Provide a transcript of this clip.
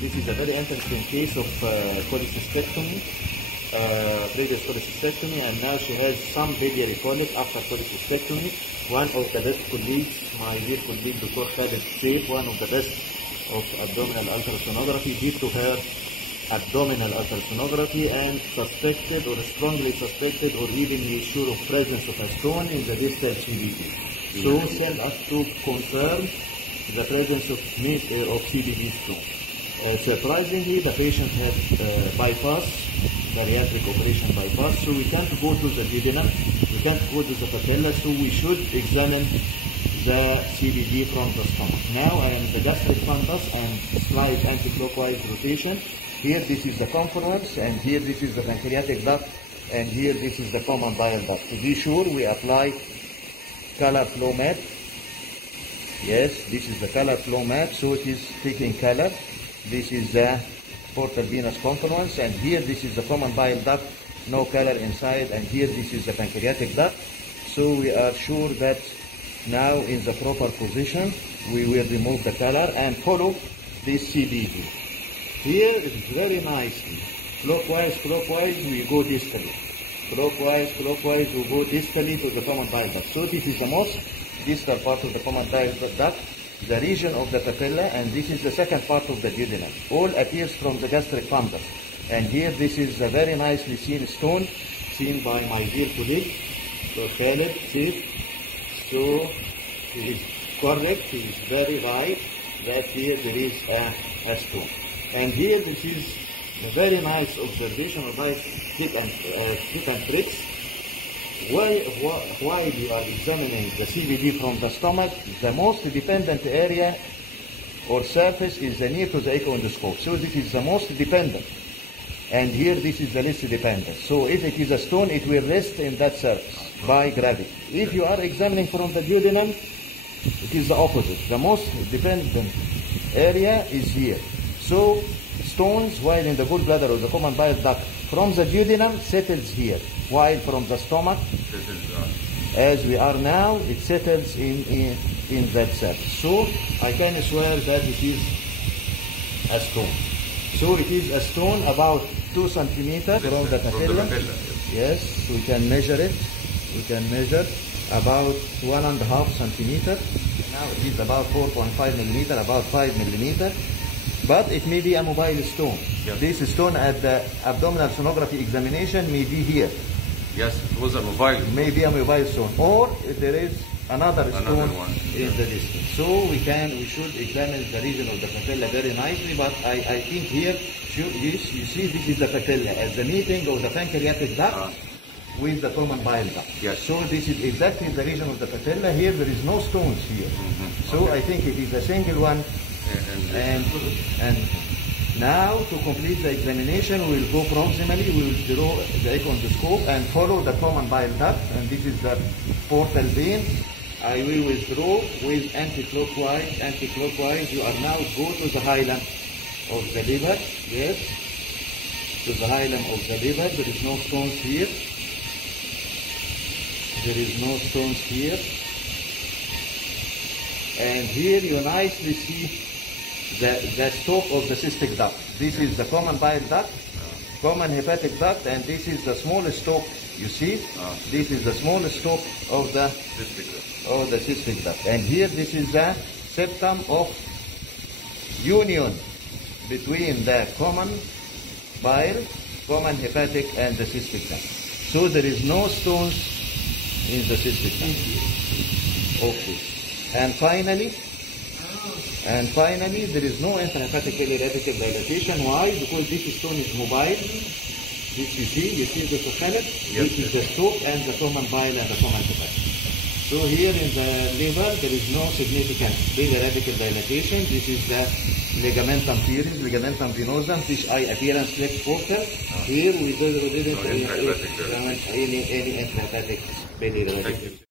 This is a very interesting case of cholecystectomy, previous cholecystectomy, and now she has some biliary colic after cholecystectomy. One of the best colleagues, my dear colleague Dr. Khalid Saif, one of the best of abdominal ultrasonography, did to her abdominal ultrasonography and suspected or strongly suspected or even is sure of presence of a stone in the distal CBD. So send us to confirm the presence of CBD stone. Surprisingly, the patient had bypass, bariatric operation bypass, so we can't go to the duodenum, we can't go to the papilla, so we should examine the CBD from the stomach. Now I am in the gastric fundus and slight anti-clockwise rotation. Here this is the conference, and here this is the pancreatic duct, and here this is the common bile duct. To be sure, we apply color flow map. Yes, this is the color flow map, so it is taking color. This is the portal venous conference, and here this is the common bile duct, no color inside, and here this is the pancreatic duct. So we are sure that now in the proper position we will remove the color and follow this CBD. Here it is very nicely. Clockwise, we go distally. Clockwise, we go distally to the common bile duct. So this is the most distal part of the common bile duct, the region of the papilla, and this is the second part of the duodenum. All appears from the gastric fundus. And here this is a very nicely seen stone, seen by my dear colleague, Dr. Khalid Saif. So he is correct, he is very right that here there is a stone. And here this is a very nice observation of nice tip and tricks. While you are examining the CBD from the stomach, the most dependent area or surface is the near to the echo endoscope. So this is the most dependent. And here this is the least dependent. So if it is a stone, it will rest in that surface by gravity. If you are examining from the duodenum, it is the opposite. The most dependent area is here. So stones, while in the gallbladder or the common bile duct from the duodenum, settles here, while from the stomach, as we are now, it settles in that surface. So I can swear that it is a stone. So it is a stone about 2 centimeters from the papilla. Yes, we can measure it. We can measure about 1.5 centimeters. Now it is about 4.5 millimeter, about 5 millimeter. But it may be a mobile stone. Yes. This stone at the abdominal sonography examination may be here. Yes, it was a mobile. Maybe a mobile stone. Or if there is another stone one in the distance. So we should examine the region of the papilla very nicely, but I think here, you see this is the papilla as the meeting of the pancreatic duct with the common bile duct. Yes. So this is exactly the region of the papilla. Here there is no stones here. So okay. I think it is a single one. And now to complete the examination, we will go proximally, we will draw the echo endoscope and follow the common bile duct, and this is the portal vein. I will withdraw with anti-clockwise. You are now go to the hilum of the liver. Yes, to the hilum of the liver. There is no stones here. There is no stones here. And here you nicely see the stop of the cystic duct. This is the common bile duct, common hepatic duct, and this is the smallest stop. You see, this is the smallest stop of the cystic duct. And here this is the septum of union between the common bile, common hepatic, and the cystic duct. So there is no stones in the cystic duct. Okay. And finally, there is no intrahepatic bilirubin dilatation. Why? Because this stone is mobile. This you see the Khalid? Yes, this is the stop and the common bile and the common hepatic. So here in the liver, there is no significant bilirubin dilatation. This is the ligamentum teres, ligamentum venosum, fish eye appearance, left focal. Here we didn't any intrahepatic bilirubin.